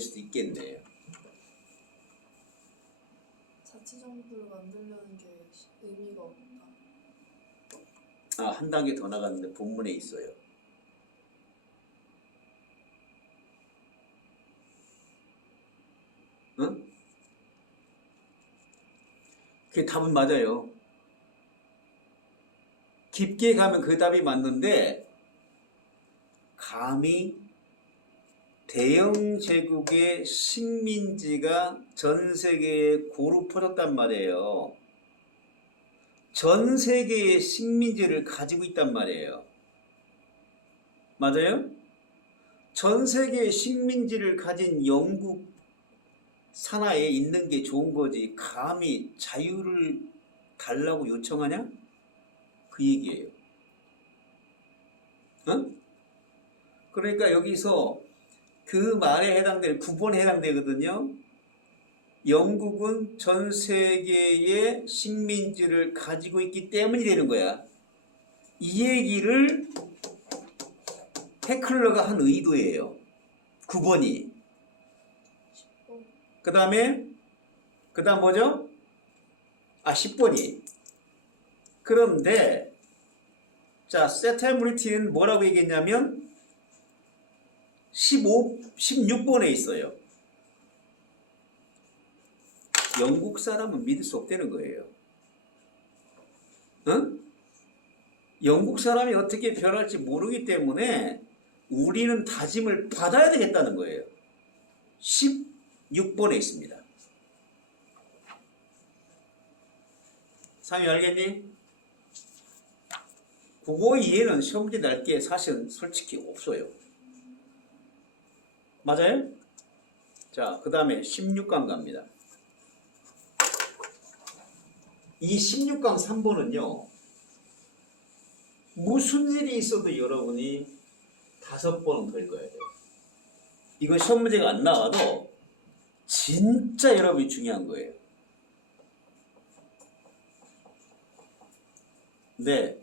수도 있겠네요. 자치정부를 만들려는 게 의미가 없다. 아, 한 단계 더 나갔는데 본문에 있어요. 응? 그게 답은 맞아요. 깊게 가면 그 답이 맞는데 감히 대영 제국의 식민지가 전 세계에 고루 퍼졌단 말이에요. 전 세계의 식민지를 가지고 있단 말이에요. 맞아요? 전 세계의 식민지를 가진 영국 산하에 있는 게 좋은 거지 감히 자유를 달라고 요청하냐? 그 얘기예요. 어? 그러니까 여기서 그 말에 해당될 9번에 해당되거든요. 영국은 전 세계의 식민지를 가지고 있기 때문이 되는 거야. 이 얘기를 해클러가 한 의도예요. 9번이. 그 다음 뭐죠? 10번이. 그런데 자, 세테브리티는 뭐라고 얘기했냐면 16번에 있어요. 영국 사람은 믿을 수 없다는 거예요. 응? 영국 사람이 어떻게 변할지 모르기 때문에 우리는 다짐을 받아야 되겠다는 거예요. 16번에 있습니다. 상이 알겠니? 그거 이해는 시험 문제 날 게 사실은 솔직히 없어요. 맞아요? 자, 그 다음에 16강 갑니다. 이 16강 3번은요. 무슨 일이 있어도 여러분이 5번은 더 읽어야 돼요. 이거 시험 문제가 안 나와도 진짜 여러분이 중요한 거예요. 네.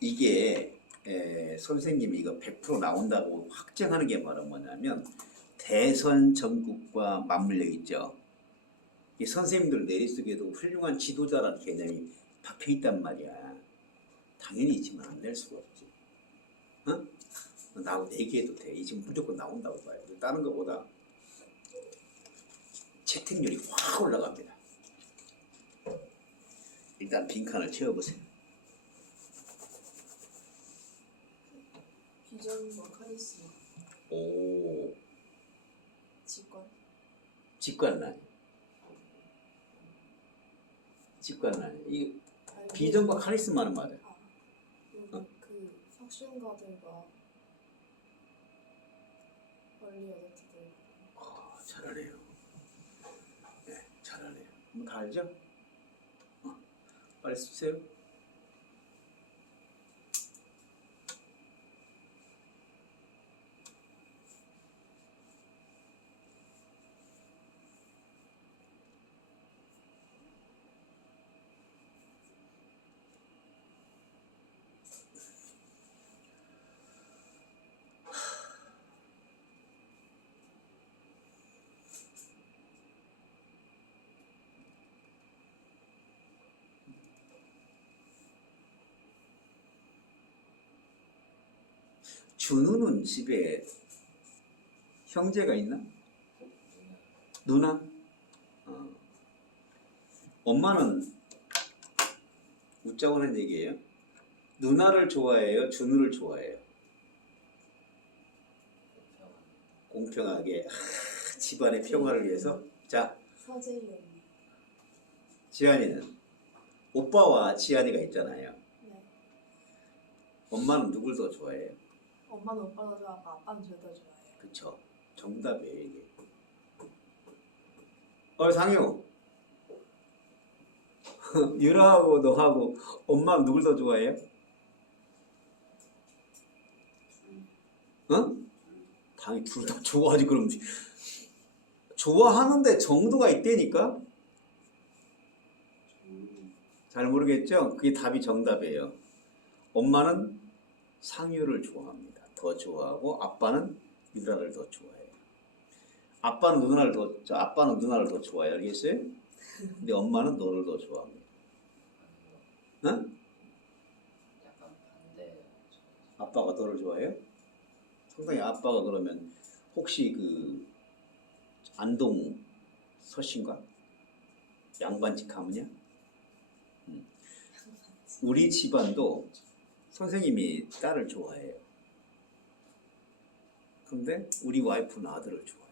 이게 선생님이 이거 100% 나온다고 확정하는 게 바로 뭐냐면 대선 전국과 맞물려 있죠. 이 선생님들 내리속에도 훌륭한 지도자라는 개념이 박혀 있단 말이야. 당연히 있지만 안 낼 수가 없지. 어? 나하고 내기해도 돼. 이 지금 무조건 나온다고 봐요. 다른 것보다 채택률이 확 올라갑니다. 일단 빈칸을 채워보세요. 비전과 카리스마. 오. 직관. 직관란. 이 비전과 카리스마는 맞아요. 그 혁신가들과 권리 어덜트들. 잘하네요. 네, 잘하네요. 뭐 다 알죠? 빨리 쓰세요. 준우는 집에 형제가 있나? 누나? 엄마는 웃자고 하는 얘기예요. 누나를 좋아해요? 준우를 좋아해요? 공평하게 집안의 평화를 위해서. 자, 서재희 언니. 지안이는 오빠와 지안이가 있잖아요. 네. 엄마는 누굴 더 좋아해요? 엄마는 오빠가 좋아하고 아빠는 저를 더 좋아해요. 그쵸. 정답이에요 이게. 상효. 유라하고 너하고 엄마는 누굴 더 좋아해요? 응? 당연히 둘 다 좋아하지. 그럼 좋아하는데 정도가 있다니까? 잘 모르겠죠? 그게 답이 정답이에요. 엄마는 상유를 좋아합니다. 더 좋아하고 아빠는 유라를 더 좋아해요. 아빠는 누나를 더 좋아해요. 알겠어요? 근데 엄마는 너를 더 좋아합니다. 응? 약간 반대. 아빠가 너를 좋아해요? 상당히 아빠가 그러면 혹시 그 안동 서신가? 양반집 가문이야? 우리 집안도 선생님이 딸을 좋아해요. 근데 우리 와이프는 아들을 좋아해요.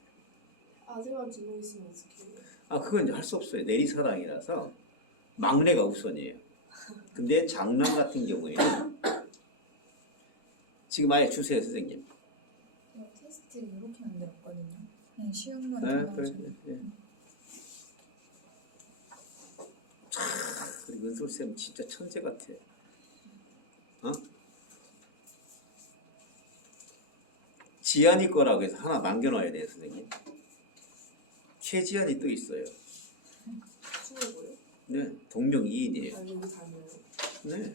아들만 2명 있으면 어떡해요? 그건 이제 할 수 없어요. 내리사랑이라서 막내가 우선이에요. 근데 장남 같은 경우에는 지금 아예 주세요, 선생님. 테스트 이렇게 만들었거든요. 그냥 쉬운만 네, 나오죠. 그래. 네. 그리고 은솔쌤 진짜 천재 같아. 지안이 거라고 해서 하나 남겨놔야 돼요, 선생님. 최지안이 또 있어요. 수고고요? 네, 동명이인이에요. 아, 여기 닮아요. 네.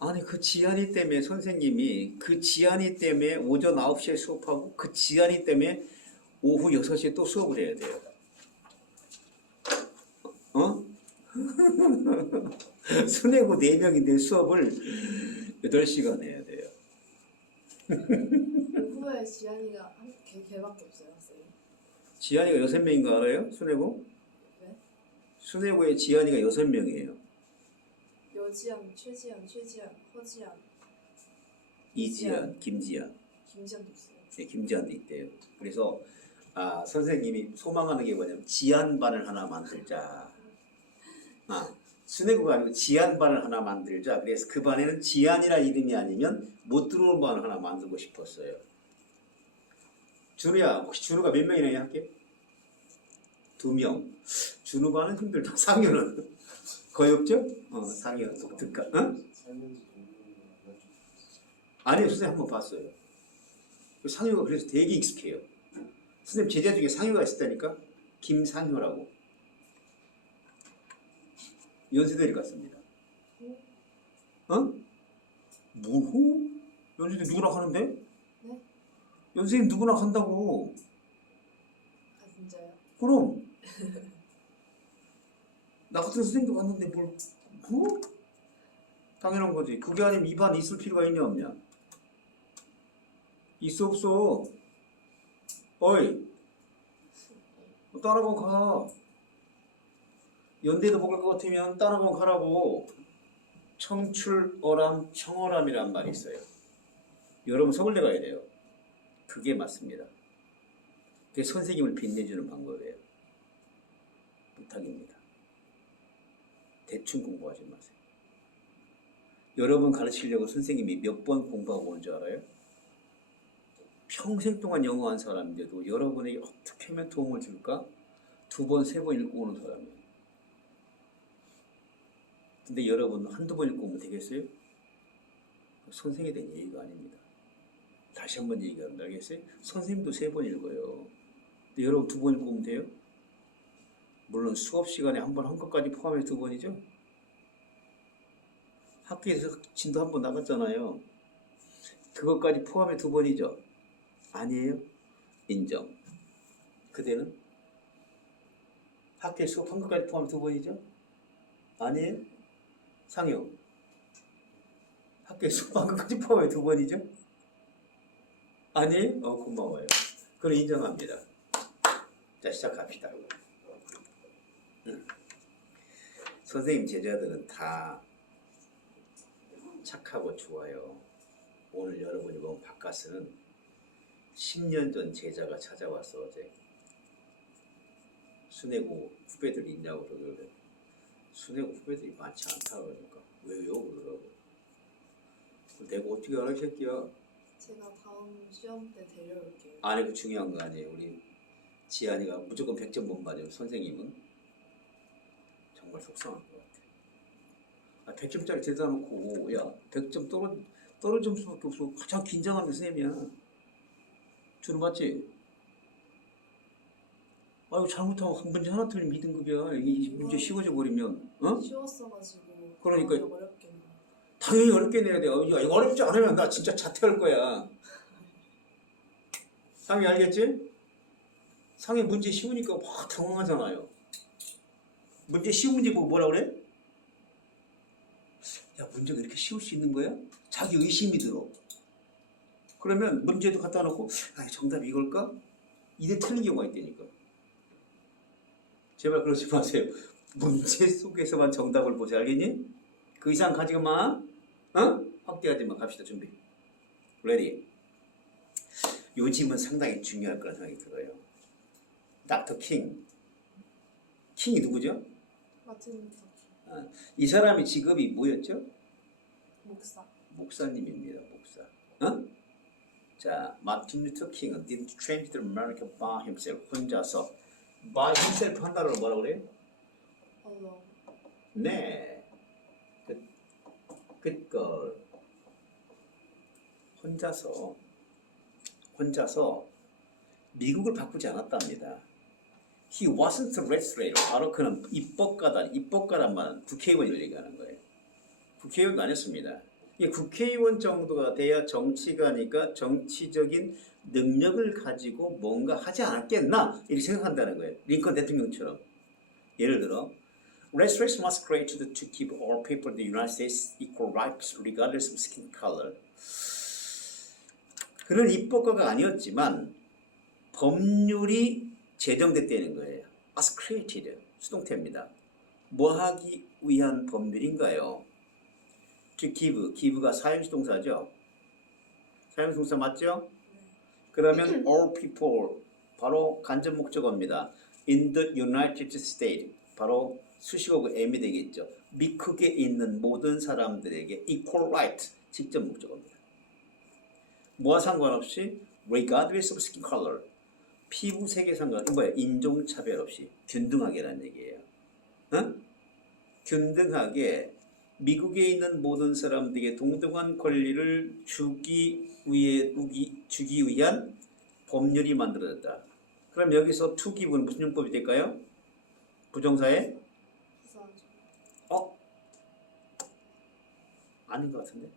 아니 그 지안이 때문에 선생님이 그 지안이 때문에 오전 9시에 수업하고 그 지안이 때문에 오후 6시에 또 수업을 해야 돼요. 수내고 4명인데 수업을 8시간 해야 돼요. 후에 지안이가 걔밖에 없어요, 학생이. 지안이가 6명인 거 알아요? 수내고? 네? 수내고에 지안이가 6명이에요. 여지안, 최지안, 허지안, 이지안, 김지안. 김지안도 있어요. 네, 김지안도 있대요. 그래서 선생님이 소망하는 게 뭐냐면 지안반을 하나 만들자. 수내고가 아니고 지안반을 하나 만들자. 그래서 그 반에는 지안이라 이름이 아니면 못 들어오는 반을 하나 만들고 싶었어요. 준우야, 혹시 준우가 몇 명이나 이 학교? 2명. 준우 반은 힘들다. 상효는 거의 없죠? 상효는 독특한. 아니요, 선생님 한번 봤어요. 상효가 그래서 되게 익숙해요. 선생님 제자 중에 상효가 있었다니까? 김상효라고. 연세대를 갔습니다. 뭐고? 연세대 누구나 가는데? 네? 연세대 누구나 간다고. 아, 진짜요? 그럼. 나 같은 선생님도 갔는데 뭐? 당연한 거지. 그게 아니면 이 반 있을 필요가 있냐 없냐? 있어 없어? 어이, 따라고 가. 연대도 못 갈 것 같으면 따라고 가라고. 청출어람 청어람이란 말이 있어요. 여러분 서울대 가야 돼요. 그게 맞습니다. 그게 선생님을 빛내주는 방법이에요. 부탁입니다. 대충 공부하지 마세요. 여러분 가르치려고 선생님이 몇 번 공부하고 온 줄 알아요? 평생 동안 영어 한 사람인데도 여러분에게 어떻게 하면 도움을 줄까? 2번, 3번 읽고 오는 사람이에요. 근데 여러분 한두 번 읽고 오면 되겠어요? 선생에 대한 얘기가 아닙니다. 다시 한번 얘기합니다. 알겠어요? 선생님도 3번 읽어요. 근데 여러분 2번 읽고 오면 돼요? 물론 수업 시간에 한 번 한 것까지 포함해 2번이죠? 학교에서 진도 한 번 나갔잖아요. 그것까지 포함해 2번이죠? 아니에요? 인정. 그대는? 학교에 수업 한 것까지 포함해 2번이죠? 아니에요? 상효. 학교에 수학까지 포함해 2번이죠? 아니? 고마워요. 그건 인정합니다. 자, 시작합시다. 선생님 제자들은 다 착하고 좋아요. 오늘 여러분이 본 바카스는 10년 전 제자가 찾아왔어 어제. 순회고 후배들 있냐고 그러길래 순회고 후배들이 많지 않다 그러니까 왜요? 그러더라고. 내가 어떻게 알아 이 새끼야. 제가 다음 시험 때 데려올게요. 아니 그 중요한 거 아니에요. 우리 지한이가 무조건 100점 못 맞으면 선생님은 정말 속상할 것 같아. 100점짜리 대다 놓고 야 100점 떨어질 수밖에 없어. 가장 긴장하는 선생님이야. 주는 맞지? 아유 잘못하면 한 문제 하나 틀리면 2등급이야. 이 문제 쉬워져 버리면 쉬웠어가지고 그러니까 다음에 어렵게 나와요. 당연히 어렵게 내야 돼. 야 이거 어렵지 않으면 나 진짜 자퇴할 거야. 상이 알겠지? 상이 문제 쉬우니까 확 당황하잖아요. 문제 쉬운 문제 보고 뭐라 그래? 야 문제가 이렇게 쉬울 수 있는 거야? 자기 의심이 들어. 그러면 문제도 갖다 놓고 아 정답이 이걸까? 이래 틀린 경우가 있다니까. 제발 그러지 마세요. 문제 속에서만 정답을 보세요. 알겠니? 그 이상 가지고 마. 확대하지 마. 갑시다. 준비. 레디. 요즘은 상당히 중요할 거라는 생각이 들어요. 닥터 킹. 킹이 누구죠? 마틴 루터 킹. 이 사람의 직업이 뭐였죠? 목사. 목사님입니다. 목사. 자, 마틴 루터 킹은 didn't change the America by himself. 혼자서. by himself 한 단어로 뭐라고 그래요? alone. 네. 그걸 혼자서 미국을 바꾸지 않았답니다. He wasn't a legislator. 바로 그는 입법가란 말은 국회의원을 얘기하는 거예요. 국회의원도 아니었습니다. 이 국회의원 정도가 돼야 정치가니까 정치적인 능력을 가지고 뭔가 하지 않았겠나 이렇게 생각한다는 거예요. 링컨 대통령처럼. 예를 들어 Legislation was created to give all people in the United States equal rights regardless of skin color. 그는 입법가가 아니었지만 법률이 제정됐다는 거예요. Was created. 수동태입니다. 뭐 하기 위한 법률인가요? To give가 사용수동사죠. 사용수동사 맞죠? 그러면 all people 바로 간접 목적어입니다. In the United States 바로 수식어고 M이 되겠죠. 미국에 있는 모든 사람들에게 equal right 직접 목적어입니다. 뭐와 상관없이 regardless of skin color 피부색에 상관없이 인종차별 없이 균등하게라는 얘기예요. 균등하게 미국에 있는 모든 사람들에게 동등한 권리를 주기 위한 법률이 만들어졌다. 그럼 여기서 to give는 무슨 용법이 될까요? 부정사에? 부사죠. 아닌 것 같은데?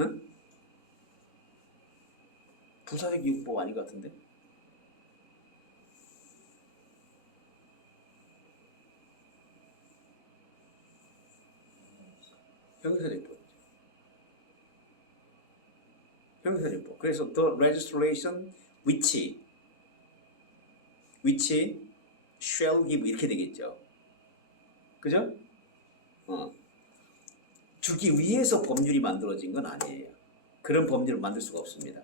응? 부사적 이용법 아닌 것 같은데? 형용사적법. 형용사적법. 그래서 the legislation which shall give 이렇게 되겠죠. 그죠? 주기 위해서 법률이 만들어진 건 아니에요. 그런 법률을 만들 수가 없습니다.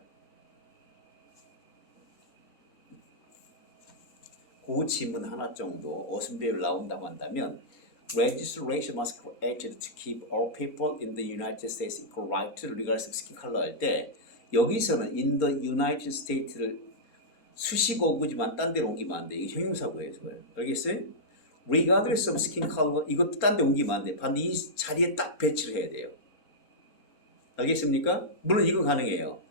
그 질문 하나 정도 어순배열 나온다고 한다면 Legislation must be created to keep all people in the United States equal right regardless of skin color 할 때 여기서는 in the United States를 수식어구지만 딴 데로 옮기면 안 돼. 이게 형용사구예요. 알겠어요? Regardless of skin color 이것도 딴 데 옮기면 안 돼. 반드시 이 자리에 딱 배치를 해야 돼요. 알겠습니까? 물론 이건 가능해요.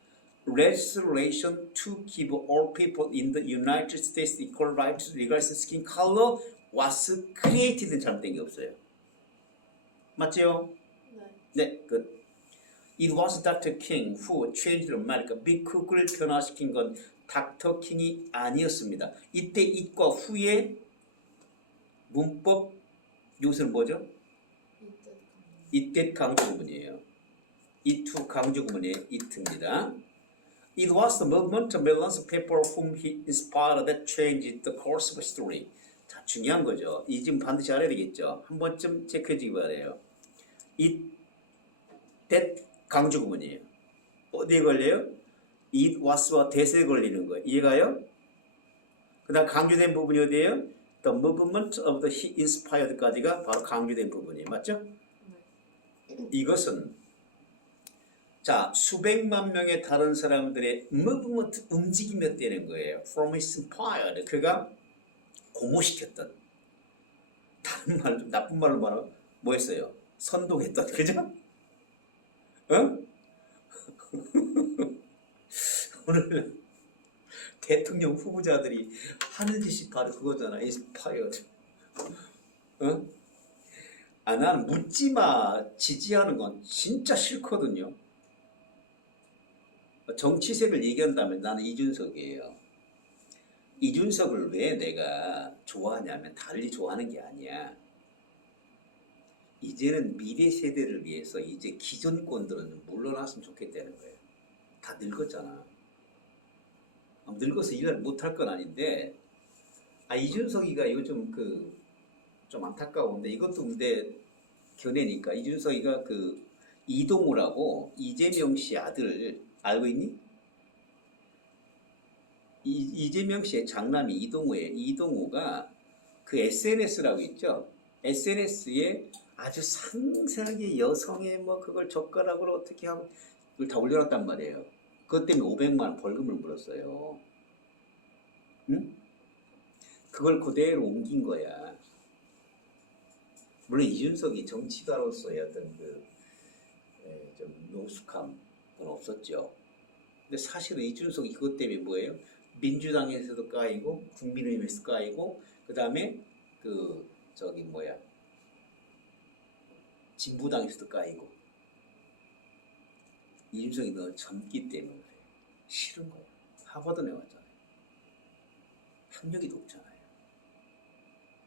Legislation to give all people in the United States equal rights regardless of skin color was created는 잘못된 게 없어요. 맞죠? 네. 네, 끝. It was Dr. King who changed America. 미국을 변화시킨 건 닥터 킹이 아니었습니다. 이때 it과 후에 문법 이것은 뭐죠? 이때 it 강조 구문이에요. it 강조 구문의 it입니다. It was the movement of millions of people whom he inspired that changed the course of history. 자, 중요한 거죠. 이 지금 반드시 알아야 되겠죠. 한 번쯤 체크해 주기 바래요. it, that 강조 구문이에요. 어디에 걸려요? it was와 that에 걸리는 거예요. 이해가요? 그 다음 강조된 부분이 어디에요? The movement of the he inspired까지가 바로 강조된 부분이에요. 맞죠? 이것은 자 수백만 명의 다른 사람들의 movement 움직임이 되는 거예요. From inspired 그가 고무시켰던 다른 말 나쁜 말로 말하면 뭐였어요? 선동했던 그죠? 어? 오늘 대통령 후보자들이 하는 짓이 바로 그거잖아. inspired. 어? 아, 난 묻지마 지지하는 건 진짜 싫거든요. 정치색을 얘기한다면 나는 이준석이에요. 이준석을 왜 내가 좋아하냐면 달리 좋아하는 게 아니야. 이제는 미래 세대를 위해서 이제 기존권들은 물러났으면 좋겠다는 거예요. 다 늙었잖아. 늙어서 일을 못할 건 아닌데 이준석이가 요즘 좀 안타까운데 이것도 근데 견해니까 이준석이가 이동우라고 이재명 씨 아들 알고 있니? 이재명 씨의 장남이 이동우예요. 이동우가 그 SNS라고 있죠. SNS에 아주 상세하게 여성의 뭐 그걸 젓가락으로 어떻게 하고 그걸 다 올려놨단 말이에요. 그것 때문에 500만 원 벌금을 물었어요. 응? 그걸 그대로 옮긴 거야. 물론 이준석이 정치가로서의 어떤 좀 노숙함은 없었죠. 근데 사실은 이준석이 그것 때문에 뭐예요? 민주당에서도 까이고 국민의힘에서 까이고 그 다음에 진보당에서도 까이고 이준석이 너무 젊기 때문에 그래. 싫은 거야. 하버드 나왔잖아요. 학력이 높잖아요.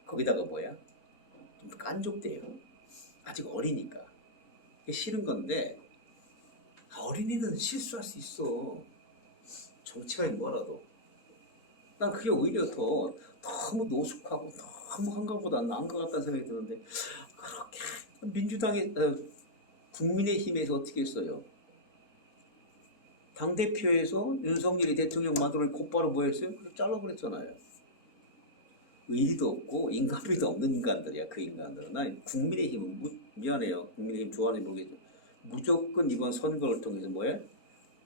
거기다가 뭐야? 좀 깐족돼요. 아직 어리니까. 그게 싫은 건데 어린이들은 실수할 수 있어. 정치가 뭐라도. 난 그게 오히려 너무 노숙하고 너무 한 것보다 나은 것 같다는 생각이 드는데 그렇게 민주당의 국민의힘에서 어떻게 했어요? 당대표에서 윤석열이 대통령 만들어 곧바로 뭐 했어요? 잘라버렸잖아요. 의리도 없고 인간미도 없는 인간들이야. 그 인간들은. 난 국민의힘은 미안해요. 국민의힘 좋아하는지 모르겠죠. 무조건 이번 선거를 통해서 뭐예요?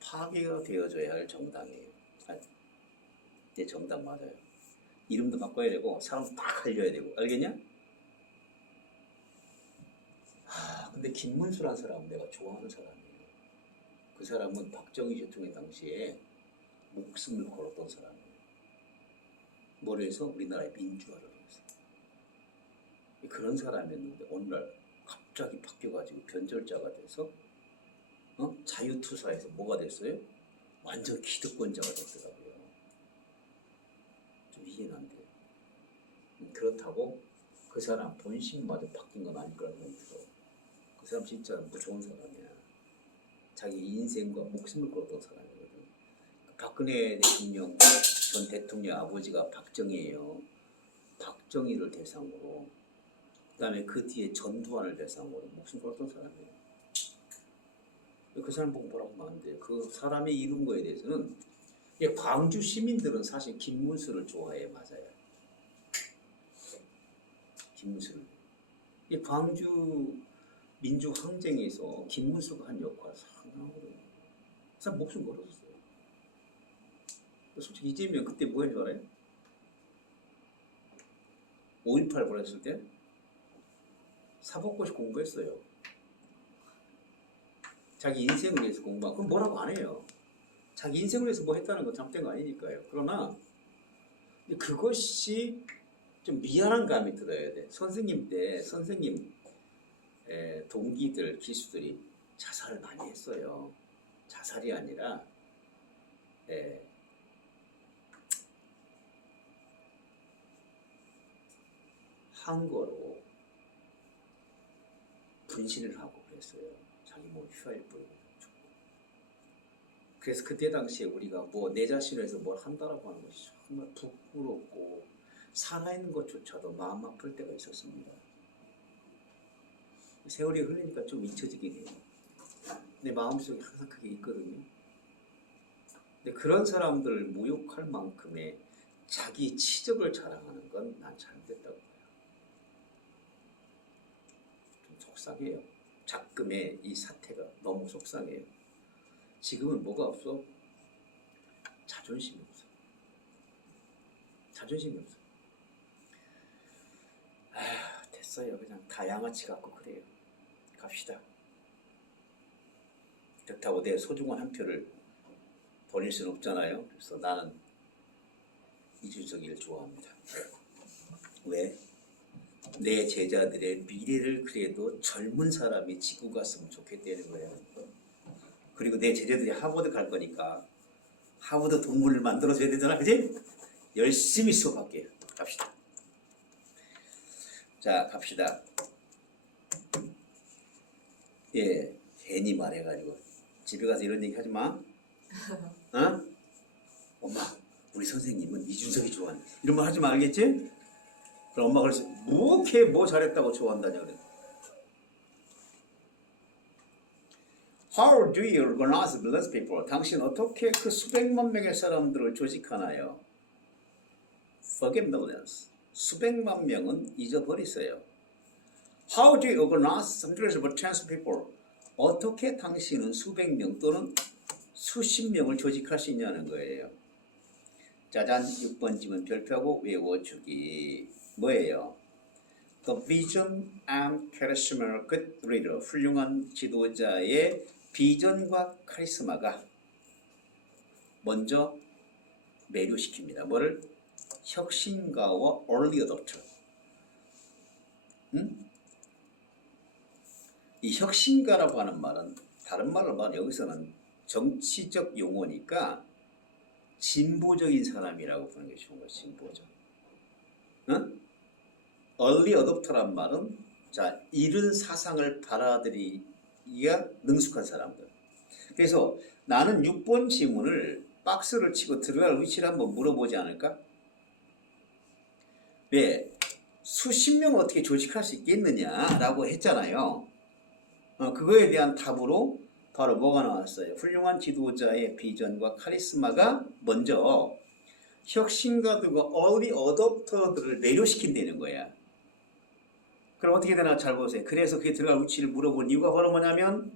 파괴가 되어줘야 할 정당이에요. 내 정당 맞아요. 이름도 바꿔야 되고 사람 딱 알려야 되고 알겠냐? 근데 김문수란 사람은 내가 좋아하는 사람이에요. 그 사람은 박정희 대통령 당시에 목숨을 걸었던 사람이에요. 뭘 해서? 우리나라의 민주화를 위해서. 그런 사람이었는데 어느 날 갑자기 바뀌어가지고 변절자가 돼서 자유투사에서 뭐가 됐어요? 완전 기득권자가 됐더라고요. 좀 이해는 안 돼요. 그렇다고 그 사람 본심마저 바뀐 건 아닐 거라는 생각이 들어. 그 사람 진짜 무서운 사람이야. 자기 인생과 목숨을 걸었던 사람이거든. 박근혜 대통령 전 대통령 아버지가 박정희예요. 박정희를 대상으로 그 다음에 그 뒤에 전두환을 대상으로 목숨 걸었던 사람이에요. 그 사람 보고 뭐라고 하면 안 돼요. 그 사람이 이룬 거에 대해서는 광주 시민들은 사실 김문수를 좋아해. 맞아요. 김문수를. 이 광주 민주항쟁에서 김문수가 한 역할 상당하거든요. 그 사람 목숨 걸었어요. 솔직히 이재명 그때 뭐 했는 줄 알아요? 5.18 벌어졌을 때 사법고시 공부했어요. 자기 인생을 위해서 공부하고 그럼 뭐라고 안 해요. 자기 인생을 위해서 뭐 했다는 건 잘못된 거 아니니까요. 그러나 그것이 좀 미안한 감이 들어야 돼. 선생님 때 선생님 동기들 기수들이 자살을 많이 했어요. 자살이 아니라 항거로 분신을 하고 그랬어요. 자기 몸 휘발유 뿌리고 죽고. 그래서 그때 당시에 우리가 뭐 내 자신을 해서 뭘 한다라고 하는 것이 정말 부끄럽고 살아있는 것조차도 마음 아플 때가 있었습니다. 세월이 흘리니까 좀 잊혀지긴 해요. 내 마음속에 항상 그게 있거든요. 근데 그런 사람들을 모욕할 만큼의 자기 치적을 자랑하는 건 난 잘못됐다고 봐요. 좀 속상해요. 작금의 이 사태가 너무 속상해요. 지금은 뭐가 없어? 자존심이 없어. 자존심이 없어. 아휴, 됐어요. 그냥 다 양아치 같고 그래요. 갑시다. 그렇다고 내 소중한 한 표를 버릴 수는 없잖아요. 그래서 나는 이준석이를 좋아합니다. 왜? 내 제자들의 미래를 그래도 젊은 사람이 지고 갔으면 좋겠다는 거예요. 그리고 내 제자들이 하버드 갈 거니까 하버드 동물을 만들어줘야 되잖아. 그지? 열심히 수업할게요. 갑시다. 자, 갑시다. 예, 괜히 말해가지고 집에 가서 이런 얘기 하지 마. 어? 엄마, 우리 선생님은 이준석이 좋아하는 이런 말 하지 마, 알겠지? 그럼 엄마가 그래서 뭐 잘했다고 좋아한다냐 그래. How do you organize millions of people? 당신 어떻게 그 수백만 명의 사람들을 조직하나요? Forget millions. 수백만 명은 잊어버리세요. How do you organize hundreds of tens of people? 어떻게 당신은 수백 명 또는 수십 명을 조직할 수 있냐는 거예요. 짜잔, 6번 지문 별표하고 외워주기. 뭐예요? The vision and charisma good leader. 훌륭한 지도자의 비전과 카리스마가 먼저 매료시킵니다. 뭐를? 혁신가와 early adopter. 이 혁신가라고 하는 말은 다른 말로 말하면 여기서는 정치적 용어니까 진보적인 사람이라고 부르는 게 좋은 거예요. 진보적. 응? early adopter란 말은 자 이른 사상을 받아들이기가 능숙한 사람들. 그래서 나는 6번 지문을 박스를 치고 들어갈 위치를 한번 물어보지 않을까? 왜? 수십 명을 어떻게 조직할 수 있겠느냐라고 했잖아요. 그거에 대한 답으로 바로 뭐가 나왔어요? 훌륭한 지도자의 비전과 카리스마가 먼저 혁신가들과 early adopter들을 매료시킨다는 거야. 그럼 어떻게 되나 잘 보세요. 그래서 그게 들어갈 위치를 물어본 이유가 바로 뭐냐면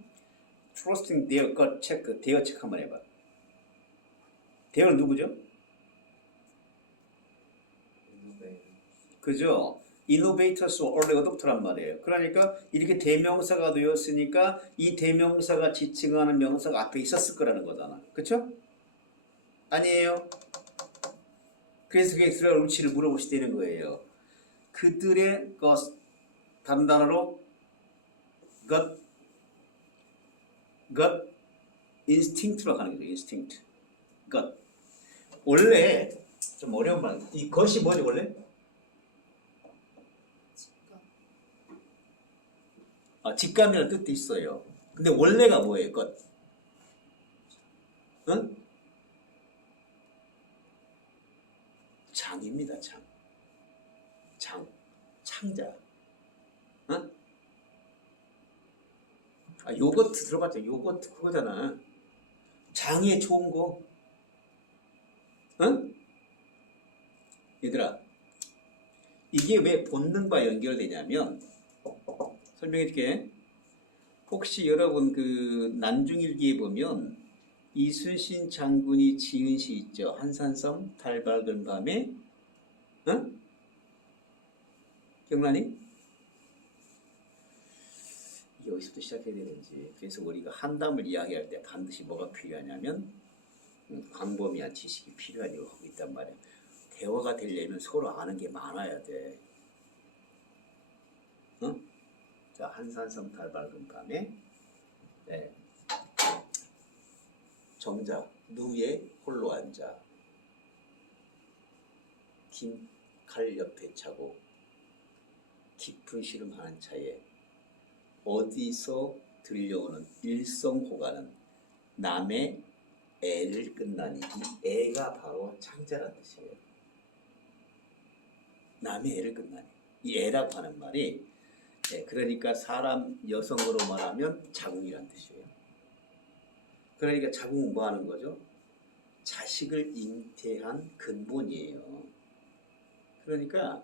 trusting their gut check, 대어 체크 한번 해봐. 대어는 누구죠? 그죠? innovators or early adopter란 말이에요. 그러니까 이렇게 대명사가 되었으니까 이 대명사가 지칭하는 명사가 앞에 있었을 거라는 거잖아. 그렇죠? 아니에요? 그래서 그게 들어갈 위치를 물어보시되는 거예요. 그들의 것 다른 단어로 gut instinct라고 하는 거죠. instinct. gut. 원래 좀 어려운 말. 이 것이 뭐지 원래? 직감이라는 뜻도 있어요. 근데 원래가 뭐예요? 것. 응? 장입니다. 장. 창자. 응? 요거트 들어봤죠? 요거트 그거잖아. 장에 좋은 거. 응? 얘들아, 이게 왜 본능과 연결되냐면 설명해 줄게. 혹시 여러분 그 난중일기에 보면 이순신 장군이 지은 시 있죠. 한산섬 달 밝은 밤에. 응? 기억나니? 여기서부터 시작해야 되는지. 그래서 우리가 한담을 이야기할 때 반드시 뭐가 필요하냐면 광범위한 지식이 필요하다고 하고 있단 말이야. 대화가 되려면 서로 아는 게 많아야 돼. 어? 자, 한산섬 달 밝은 밤에 네. 정자 누에 홀로 앉아 긴 칼 옆에 차고 깊은 시름하는 차에 어디서 들려오는 일성호가는 남의 애를 끝나니 이 애가 바로 창자란 뜻이에요. 남의 애를 끝나니 이 애라고 하는 말이 그러니까 사람 여성으로 말하면 자궁이란 뜻이에요. 그러니까 자궁은 뭐 하는 거죠? 자식을 잉태한 근본이에요. 그러니까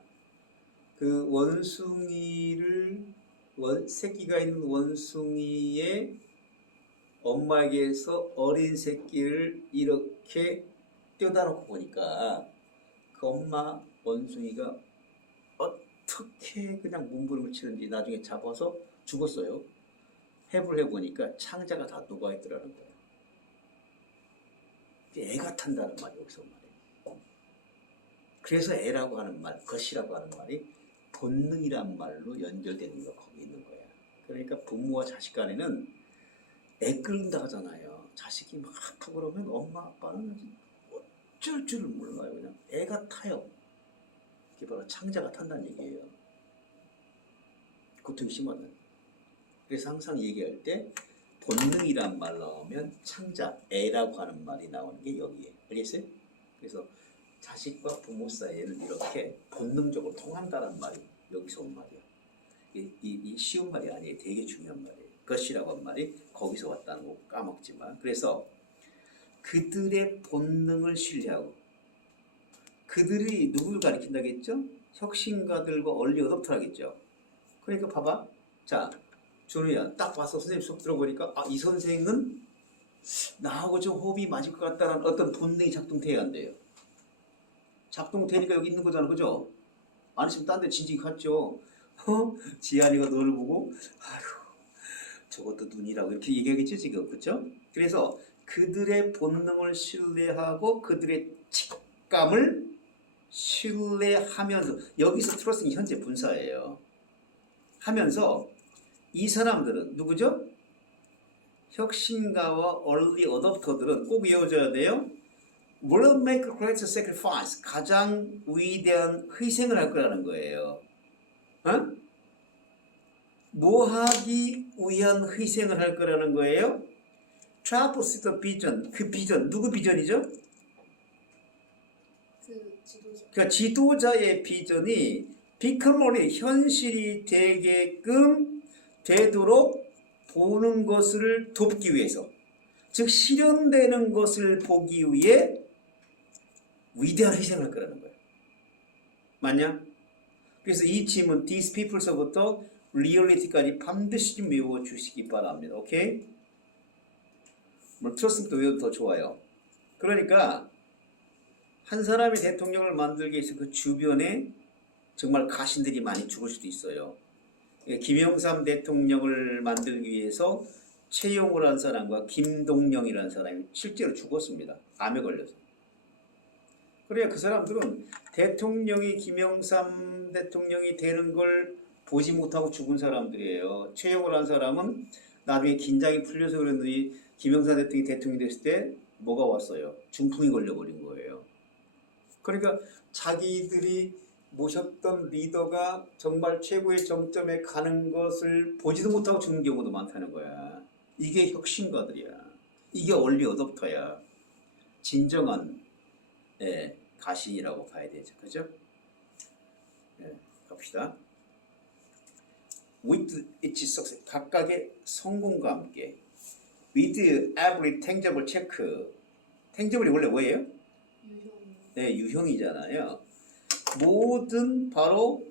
그 원숭이를 새끼가 있는 원숭이의 엄마에게서 어린 새끼를 이렇게 떼어다 놓고 보니까 그 엄마 원숭이가 어떻게 그냥 몸부림을 치는지 나중에 잡아서 죽었어요. 해부를 해보니까 창자가 다 녹아있더라는 거예요. 애가 탄다는 말이 여기서 말이에요. 그래서 애라고 하는 말, 것이라고 하는 말이 본능이란 말로 연결되는 거 거기 있는 거야. 그러니까 부모와 자식 간에는 애 끓는다 하잖아요. 자식이 막 아프고 그러면 엄마 아빠는 어쩔 줄을 몰라요. 그냥 애가 타요. 그게 바로 창자가 탄다는 얘기예요. 고통이 심하면. 그래서 항상 얘기할 때 본능이란 말 나오면 창자, 애라고 하는 말이 나오는 게 여기에. 알겠어요? 그래서 자식과 부모 사이에는 이렇게 본능적으로 통한다는 말이 여기서 온 말이에요. 이 쉬운 말이 아니에요. 되게 중요한 말이에요. 것이라고 한 말이 거기서 왔다는 거 까먹지만. 그래서 그들의 본능을 신뢰하고 그들이 누구를 가리킨다겠죠? 혁신가들과 얼리 어댑터라겠죠. 그러니까 봐봐. 자, 준우야 딱 봐서 선생님 수업 들어보니까 이 선생은 나하고 좀 호흡이 맞을 것 같다는 어떤 본능이 작동돼야 한대요. 작동되니까 여기 있는 거잖아. 그죠? 안 했으면 딴 데 진직이 갔죠. 지한이가 너를 보고 아휴 저것도 눈이라고 이렇게 얘기하겠죠 지금. 그렇죠? 그래서 그들의 본능을 신뢰하고 그들의 직감을 신뢰하면서 여기서 트러스는 현재 분사예요. 하면서 이 사람들은 누구죠? 혁신가와 얼리 어댑터들은 꼭 외워줘야 돼요. will make a great sacrifice. 가장 위대한 희생을 할 거라는 거예요. 뭐 하기 위한 희생을 할 거라는 거예요? try to see the vision. 그 비전, 누구 비전이죠? 그 지도자. 그러니까 지도자의 비전이 become 현실이 되도록 보는 것을 돕기 위해서, 즉 실현되는 것을 보기 위해 위대한 희생을 할 거라는 거예요. 맞냐? 그래서 이 질문 these people서부터 reality까지 반드시 좀 외워주시기 바랍니다. 오케이? 뭐 트러스부터 외워도 더 좋아요. 그러니까 한 사람이 대통령을 만들기 위해서 그 주변에 정말 가신들이 많이 죽을 수도 있어요. 김영삼 대통령을 만들기 위해서 최용우라는 사람과 김동영이라는 사람이 실제로 죽었습니다. 암에 걸려서. 그래야 그 사람들은 대통령이 김영삼 대통령이 되는 걸 보지 못하고 죽은 사람들이에요. 최용우라는 사람은 나중에 긴장이 풀려서 그랬더니 김영삼 대통령이 대통령이 됐을 때 뭐가 왔어요? 중풍이 걸려버린 거예요. 그러니까 자기들이 모셨던 리더가 정말 최고의 정점에 가는 것을 보지도 못하고 죽는 경우도 많다는 거야. 이게 혁신가들이야. 이게 얼리 어댑터야. 진정한 가시라고 봐야 되죠. 그죠? 갑시다. With its success. 각각의 성공과 함께. With every tangible check. tangible이 원래 뭐예요? 유형. 네, 유형이잖아요. 모든 바로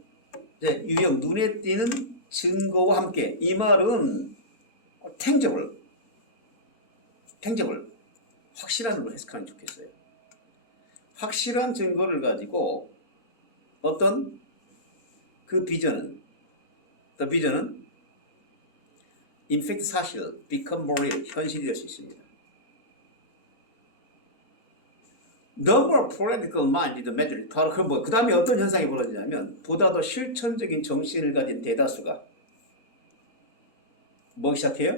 유형, 눈에 띄는 증거와 함께. 이 말은 tangible, 확실한 걸 해석하면 좋겠어요. 확실한 증거를 가지고 어떤 그 비전은 the vision은 in fact 사실 become more real, 현실이 될 수 있습니다. The more political mind is the majority. 바로 그 다음에 어떤 현상이 벌어지냐면 보다 더 실천적인 정신을 가진 대다수가 뭐 시작해요?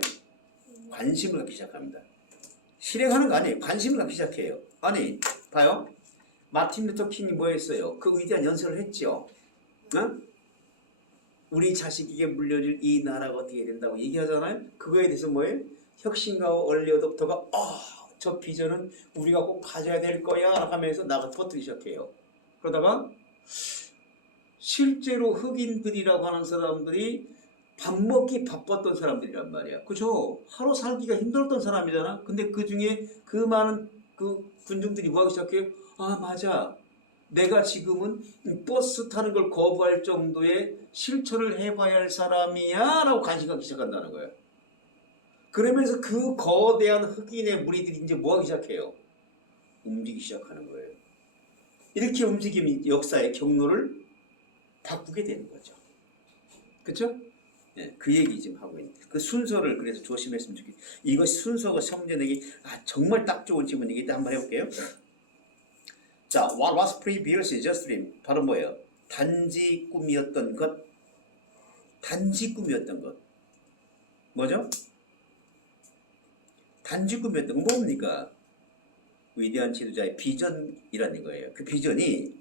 관심을 갖기 시작합니다. 실행하는 거 아니에요. 관심을 갖기 시작해요. 아니 봐요. 마틴 루터 킹이 뭐 했어요? 그 위대한 연설을 했죠. 우리 자식에게 물려줄 이 나라가 어떻게 된다고 얘기하잖아요. 그거에 대해서 뭐예요? 혁신가와 얼리 어댑터가 저 비전은 우리가 꼭 가져야 될 거야 하면서 나가 터뜨리기 시작해요. 그러다가 실제로 흑인들이라고 하는 사람들이 밥 먹기 바빴던 사람들이란 말이야. 그죠? 하루 살기가 힘들었던 사람이잖아. 근데 그 중에 그 많은 그 군중들이 뭐 하기 시작해요? 아, 맞아. 내가 지금은 버스 타는 걸 거부할 정도의 실천을 해봐야 할 사람이야 라고 간직하기 시작한다는 거예요. 그러면서 그 거대한 흑인의 무리들이 이제 뭐 하기 시작해요? 움직이기 시작하는 거예요. 이렇게 움직임이 역사의 경로를 바꾸게 되는 거죠. 그렇죠? 네, 그 얘기 지금 하고 있는 그 순서를 그래서 조심했으면 좋겠어요. 이것이 순서가 시험문제 내기 정말 딱 좋은 질문이기 때문에 한번 해볼게요. 자, what was previously just dream? 바로 뭐예요? 단지 꿈이었던 것. 단지 꿈이었던 것. 뭐죠? 단지 꿈이었던 건 뭡니까? 위대한 지도자의 비전이라는 거예요. 그 비전이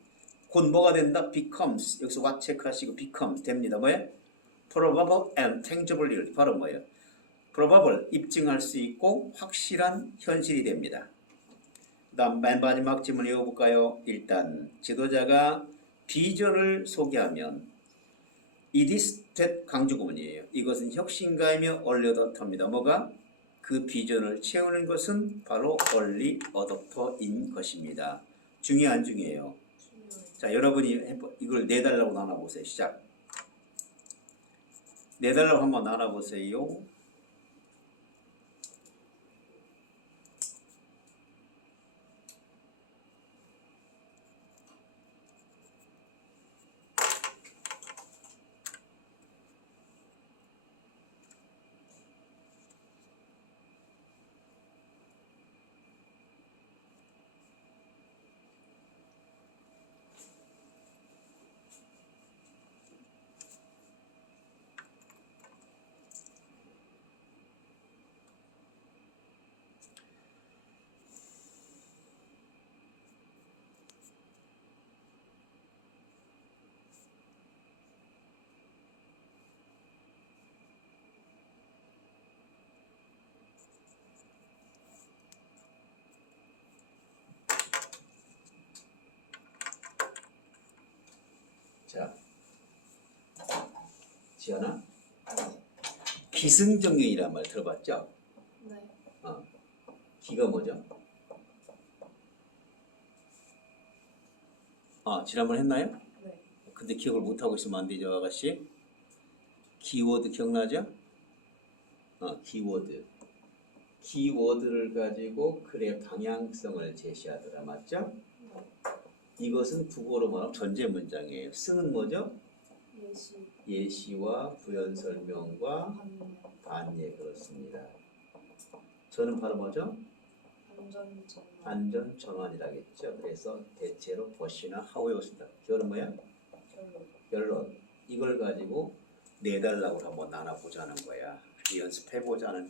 곧 뭐가 된다? becomes. 여기서 what 체크하시고 becomes 됩니다. 뭐예요? probable and tangible reality. 바로 뭐예요? probable, 입증할 수 있고 확실한 현실이 됩니다. 그 다음 맨 마지막 질문 읽어볼까요? 일단 지도자가 비전을 소개하면 it is that 강조 구문이에요. 이것은 혁신가이며 early adopter입니다. 뭐가? 그 비전을 채우는 것은 바로 early adopter인 것입니다. 중요해 안 중요해요? 자, 여러분이 이걸 내달라고 나눠보세요. 시작. 내달라고 한번 나눠보세요. 자, 지연아, 기승전결이란 말 들어봤죠? 네. 기가 뭐죠? 지난번 했나요? 네. 근데 기억을 못하고 있으면 안 되죠, 아가씨? 키워드 기억나죠? 키워드. 키워드를 가지고 글의 방향성을 제시하더라, 맞죠? 네. 이것은 국어로 말하면 전제 문장이에요. 쓰는 뭐죠? 예시. 예시와 부연 설명과 반면. 반예. 그렇습니다. 저는 바로 뭐죠? 안전 전환. 안전 전환이라겠죠. 그래서 대체로 버시나 하우에 오신다. 결은 뭐야? 결론. 결론. 이걸 가지고 내달라고 한번 나눠보자는 거야. 연습해보자는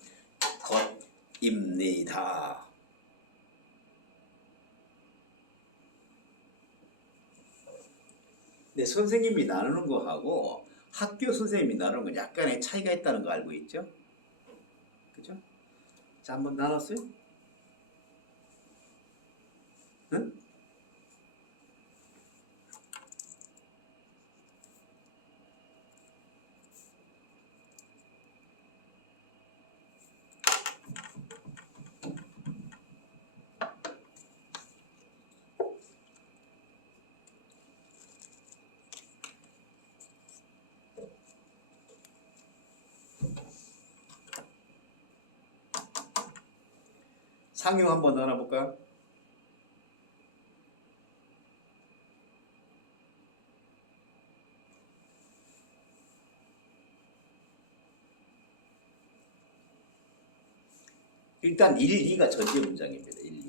것입니다. 근데 선생님이 나누는 거하고 학교 선생님이 나누는 건 약간의 차이가 있다는 거 알고 있죠? 그죠? 자, 한번 나눴어요? 응? 상용 한번 나눠볼까? 일단 1, 2가 전제 문장입니다. 1,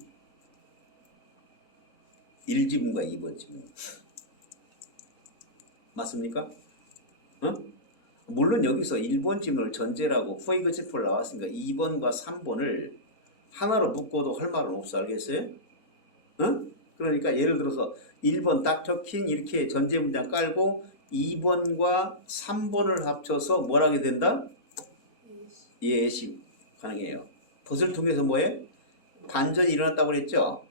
2. 1지문과 2번 지문. 맞습니까? 물론 여기서 1번 지문을 전제라고 for example 나왔으니까 2번과 3번을 하나로 묶어도 할 말은 없어. 알겠어요? 그러니까 예를 들어서 1번 닥터 킹 이렇게 전제 문장 깔고 2번과 3번을 합쳐서 뭘 하게 된다? 예시 가능해요. 덫을 통해서 뭐해? 반전이 일어났다고 그랬죠?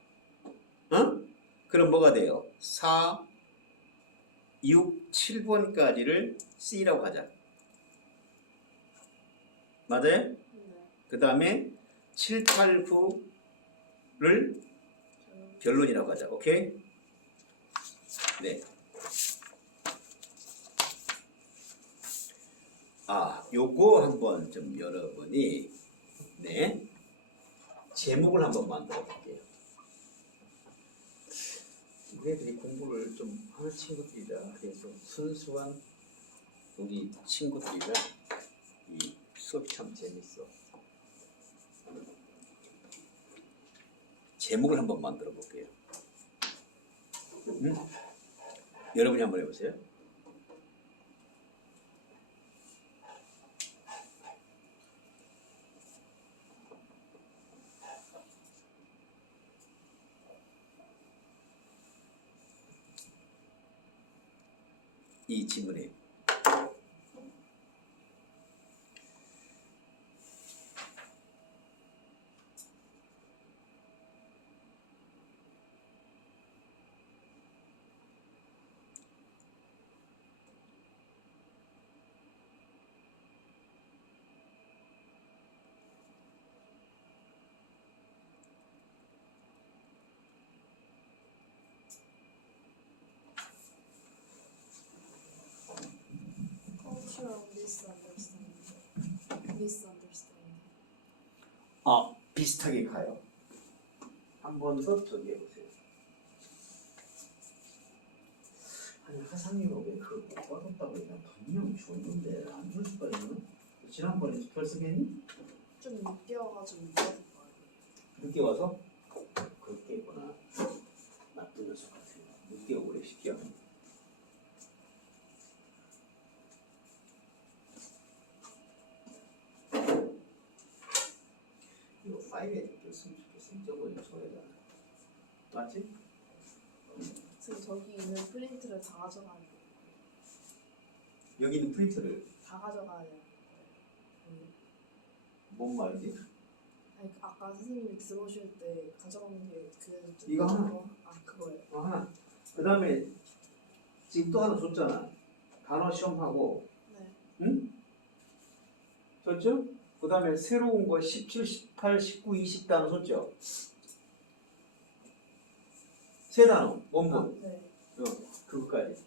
어? 그럼 뭐가 돼요? 4, 6, 7번까지를 C라고 하자. 맞아요? 네. 그 다음에 7, 8, 9를 변론이라고 하자. 오케이? 네. 요거 한번 좀 여러분이 네 제목을 한번 만들어 볼게요. 우리 애들이 공부를 좀 하는 친구들이라 그래서 순수한 우리 친구들이라 이 수업이 참 재밌어. 제목을 한번 만들어 볼게요. 여러분이 한번 해보세요. 이 지문에 Cultural misunderstanding. Misunderstanding. 비슷하게 가요. 한 번 더 저기 해보세요. 아니 하상이가 왜 그걸 못 받았다고 했나? 분명 줬는데 안 줄 수가 있나? 지난번에 결석했니? 좀 늦게 와가지고 못 받은 거예요. 늦게 와서? 그렇게 했구나. 나쁜 녀석 같아요. 늦게 오래 시켜. 이거 파일에 느꼈으면 좋겠어. 저거 저에다. 맞지? 지금 저기 있는 프린트를 다 가져가야 돼요. 여기 있는 프린트를 다 가져가야 돼요. 뭔 말이지? 아니, 아까 선생님이 들어오실 때 가져가는 게그 이거 하나? 그거예요. 하나. 그 다음에 지금 또 하나 줬잖아. 단어 시험하고. 네. 응? 줬죠? 그 다음에 새로운 거 17, 18, 19, 20 단어 줬죠? 세 단어. 원본. 네. 그거까지.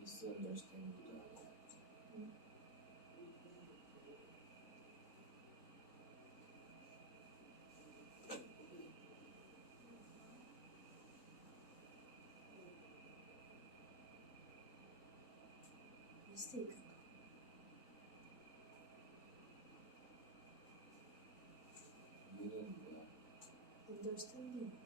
미스언더스탠딩도 아니야. 미스테이크. 이유는 뭐야? Understanding.